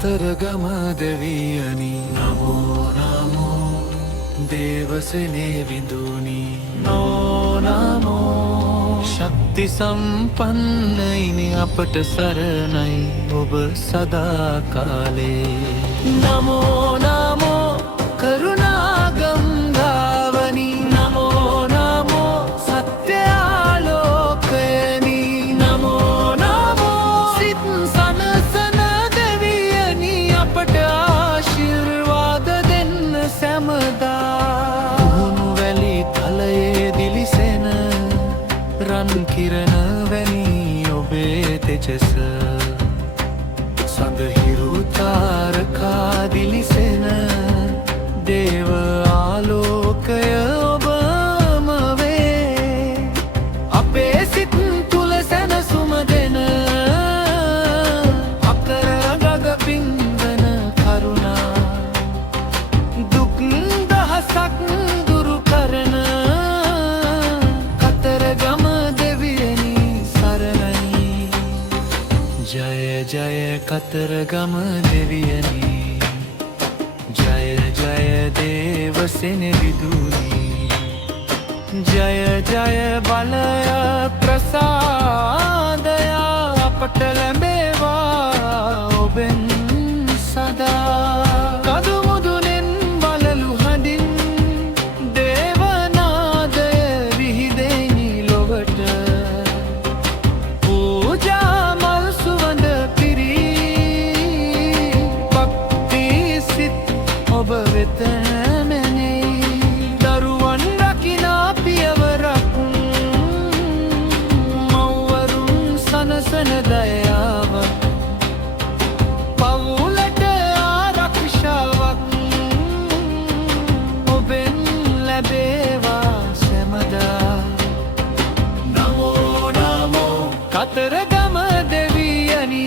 කතරගම දෙවියනි නමෝ නමෝ දේවසෙනේ විඳුනි නෝ නමෝ ශක්ති සම්පන්නයිනි අපට සරණයි ඔබ සදා කාලේ නමෝ නමෝ කරුණා ගංගාවනි නමෝ නමෝ සත්‍ය ආලෝකයනි නමෝ නමෝ සිත් සනසන දෙවියනි අපට ආශිර්වාද දෙන්න සැමදා උණු වැලි තලයේ දිලිසෙන රන් කිරණ වැනි ඔබේ තෙජස සඳහිරු තාරකා දිලිසෙන දේව ආලෝකය ඔබම වේ අපේ සිත් තුල සැනසුම දෙන අකරගග පින්වන කරුණා දුක් දහසක් දුරු කරන කතරගම දෙවියනි සරණයි ජය ජය කතරගම දෙවියනි ජය ජය දේවසෙනේ විදුනි ජය ජය බලය ප්‍රසාදය අපට ලැබේවා ඔබෙන් සදා කදු මුදුනෙන් බලලු හඬින් දේවනාදය විහිදෙනි ලොවට පූජා මල් සුවඳ පිරී භක්ති සිත් ඔබ වෙත නැමෙයි දරුවන් රකිනා පියවරක් මව්වරුන් සනසන දයාව පවුලට ආරක්ෂාවක් ඔබෙන් ලැබේවා සැමදා නමෝ නමෝ කතරගම දෙවියනි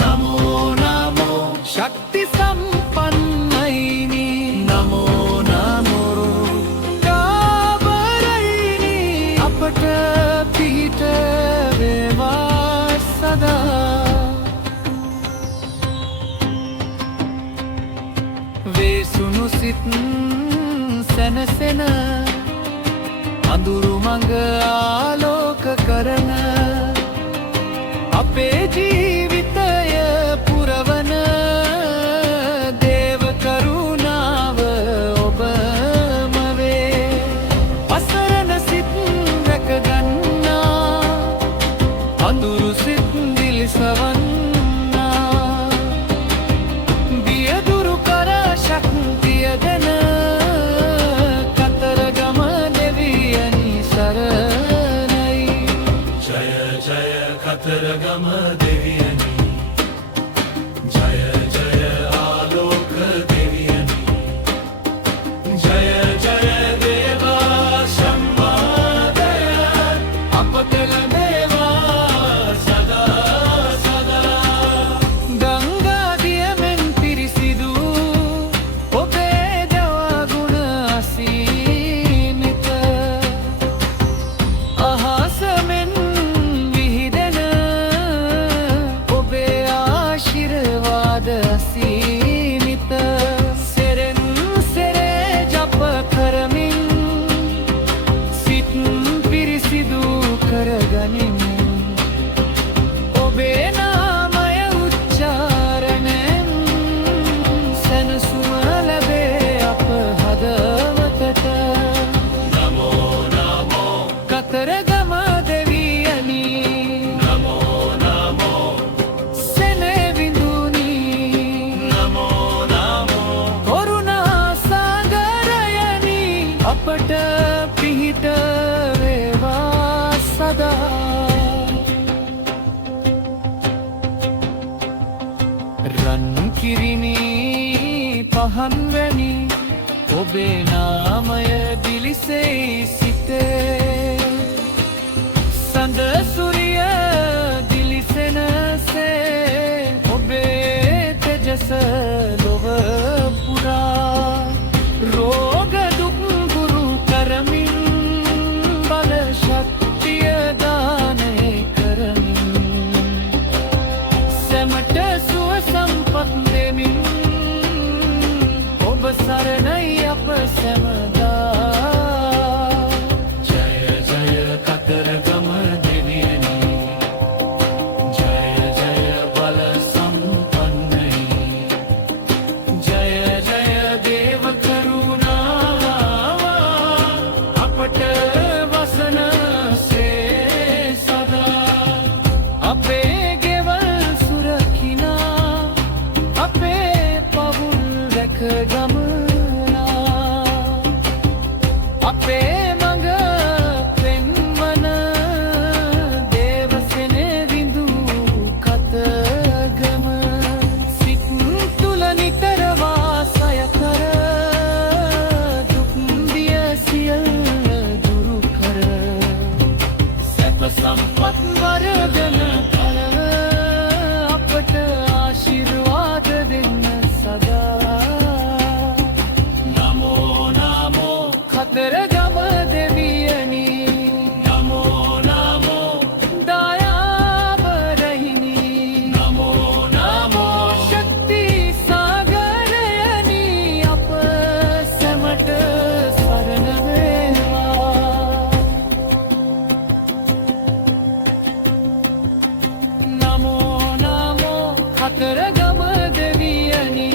නමෝ නමෝ ශක්ති සම්පන්නයිනි නමෝ නමෝ කාබරයිනි අපට පිහිට වේවා සදා වේසුණු සිත් සැනසෙන අඳුරු මඟ ආලෝක කරන අපේ ජීවිතය පුරවන දේව කරුණාව ඔබම වේ අසරණ සිත් රැකගන්නා අඳුරු සිත් දිලිසවන්නා බිය දුරු කර ශක්තිය දෙන කතරගම දෙවියනි සරණයි ජය ජය කතරගම දෙවියනි ජය ජය ආලෝක දෙවියනි ජය ජය දේවා සම්මාදය අපට ලැබේවා සදා සදා ගංගා දියමෙන් පිරිසිදු ඔබේ දවගුණ අසීමිත අහසමෙන් විහිදෙන ඔබේ ආශිර්වාද අසීමිත සෙරෙන් සෙරේ ජප කරමින් සිත් පිරිසිදු කරගනිමින් ඔබේ නාමය උච්චාරණයෙන් සැනසුම ලැබේ අප හදවතට නමෝ නමෝ කතරගම දෙවියනි නමෝ නමෝ සෙනේ විඳුනි නමෝ නමෝ කරුණා සාගරයනි අපට පිහිට වේවා සදා රන් කිරිනි පහන් වැනි ඔබේ නාමය දිලිසෙයි සිතේ සඳ සුරිය දිලිසෙනසේ ඔබේ තෙජස ලොව පුරා රෝග දුක් දුරු කරමින් බල ශක්තිය දානය කරමින් සැමට සුව සම්පත් සරණයි අප සැමදා ජය ජය කතරගම දෙවියනි ජය ජය බල සම්පන්නයි ජය ජය දේව කරුණාව අපට වසන සේ සදා අපේ ගෙවල් සුරකිනා අපේ පවුල් රැක ගමනා අපේ මඟ පෙන්වන දේවසෙනේ විඳු කතගම සිත් තුල නිතර වාසය කර දුක් දිය සියල්ල දුරු කර සැප සම්පත් වරදන කරව අපට ආශිර්වාද දෙන්න සදා නමෝ නමෝ කතරගම දෙවියනි නමෝ නමෝ දයාබරහිනි නමෝ නමෝ ශක්ති සාගරයනි අප සැමට සරණ වේවා නමෝ නමෝ කතරගම දෙවියනි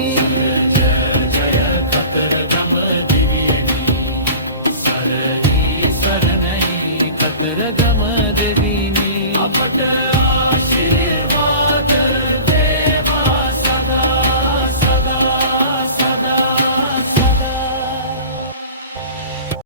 ජය ජය කතරගම දෙවියනි සරණයි සරණයි කතරගම දෙවියනි අපට